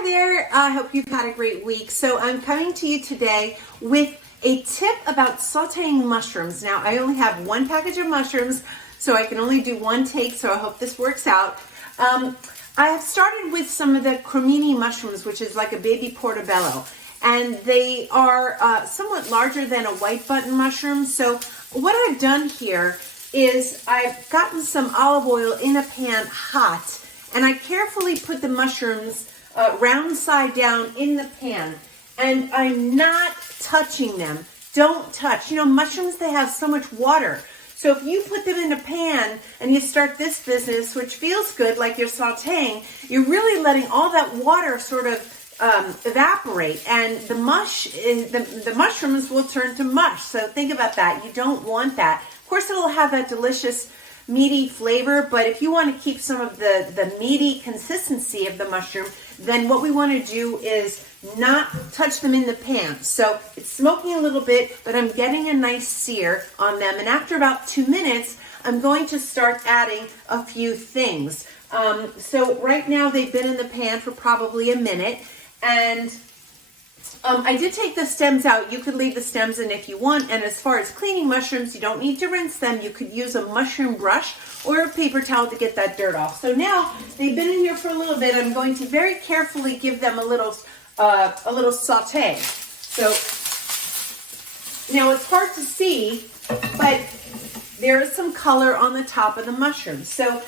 Hi there, I hope you've had a great week. So I'm coming to you today with a tip about sauteing mushrooms. Now I only have one package of mushrooms, so I can only do one take, so I hope this works out. I have started with some of the Cremini mushrooms, which is like a baby portobello, and they are somewhat larger than a white button mushroom. So what I've done here is I've gotten some olive oil in a pan hot, and I carefully put the mushrooms round side down in the pan, and I'm not touching them. Don't touch. You know, mushrooms, they have so much water. So if you put them in a pan and you start this business, which feels good, like you're sauteing, you're really letting all that water sort of evaporate, and the mushrooms will turn to mush. So think about that. You don't want that. Of course, it'll have that delicious meaty flavor, but if you want to keep some of the meaty consistency of the mushroom, then what we want to do is not touch them in the pan. So it's smoking a little bit, but I'm getting a nice sear on them. And after about 2 minutes, I'm going to start adding a few things. So right now they've been in the pan for probably a minute, and I did take the stems out. You could leave the stems in if you want. And as far as cleaning mushrooms, you don't need to rinse them. You could use a mushroom brush or a paper towel to get that dirt off. So now they've been in here for a little bit. I'm going to very carefully give them a little saute. So now it's hard to see, but there is some color on the top of the mushroom. So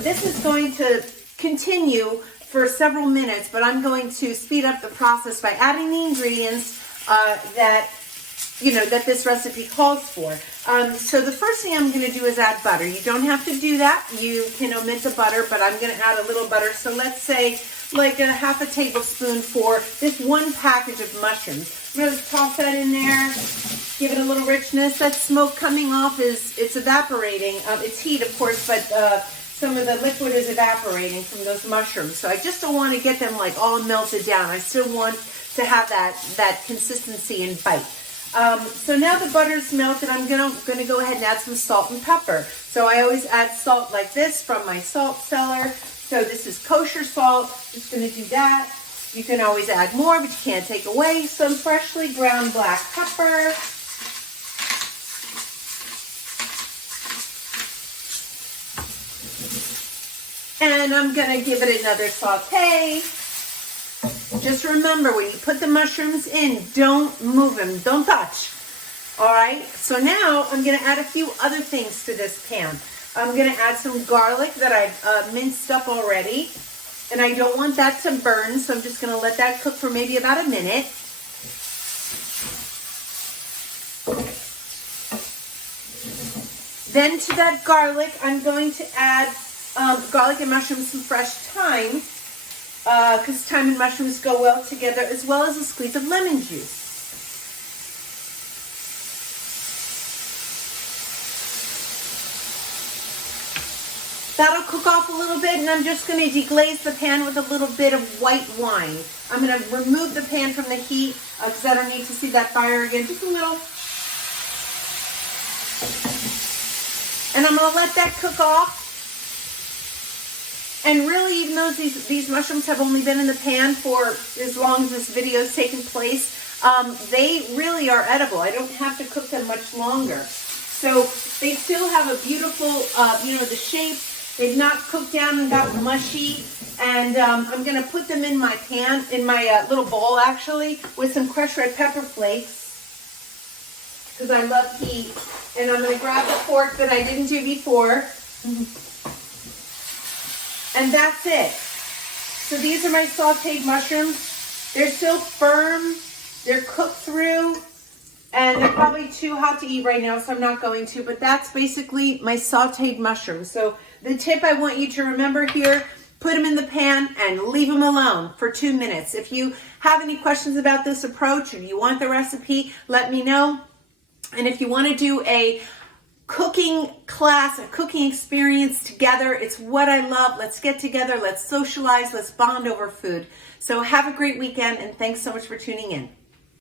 this is going to continue for several minutes, but I'm going to speed up the process by adding the ingredients that this recipe calls for. So the first thing I'm going to do is add butter. You don't have to do that. You can omit the butter, but I'm going to add a little butter. So let's say like a half a tablespoon for this one package of mushrooms. I'm going to toss that in there, give it a little richness. That smoke coming off it's evaporating. It's heat, of course, but some of the liquid is evaporating from those mushrooms. So I just don't want to get them like all melted down. I still want to have that consistency and bite. So now the butter's melted, I'm gonna go ahead and add some salt and pepper. So I always add salt like this from my salt cellar. So this is kosher salt. Just gonna do that. You can always add more, but you can't take away. Some freshly ground black pepper. And I'm going to give it another saute. Just remember, when you put the mushrooms in, don't move them. Don't touch. All right? So now I'm going to add a few other things to this pan. I'm going to add some garlic that I've minced up already. And I don't want that to burn, so I'm just going to let that cook for maybe about a minute. Then to that garlic, I'm going to add garlic and mushrooms, some fresh thyme, because thyme and mushrooms go well together, as well as a squeeze of lemon juice. That'll cook off a little bit, and I'm just going to deglaze the pan with a little bit of white wine. I'm going to remove the pan from the heat because I don't need to see that fire again. Just a little. And I'm going to let that cook off. And really, even though these mushrooms have only been in the pan for as long as this video has taken place, they really are edible. I don't have to cook them much longer. So they still have a beautiful, the shape. They've not cooked down and got mushy. And I'm going to put them in my pan, in my little bowl actually, with some crushed red pepper flakes, because I love heat. And I'm going to grab the fork that I didn't do before. And that's it. So these are my sauteed mushrooms. They're still firm. They're cooked through. And they're probably too hot to eat right now, so I'm not going to. But that's basically my sauteed mushrooms. So the tip I want you to remember here, put them in the pan and leave them alone for 2 minutes. If you have any questions about this approach or you want the recipe, let me know. And if you want to do a cooking class, a cooking experience together, it's what I love. Let's get together, let's socialize, let's bond over food. So have a great weekend, and thanks so much for tuning in.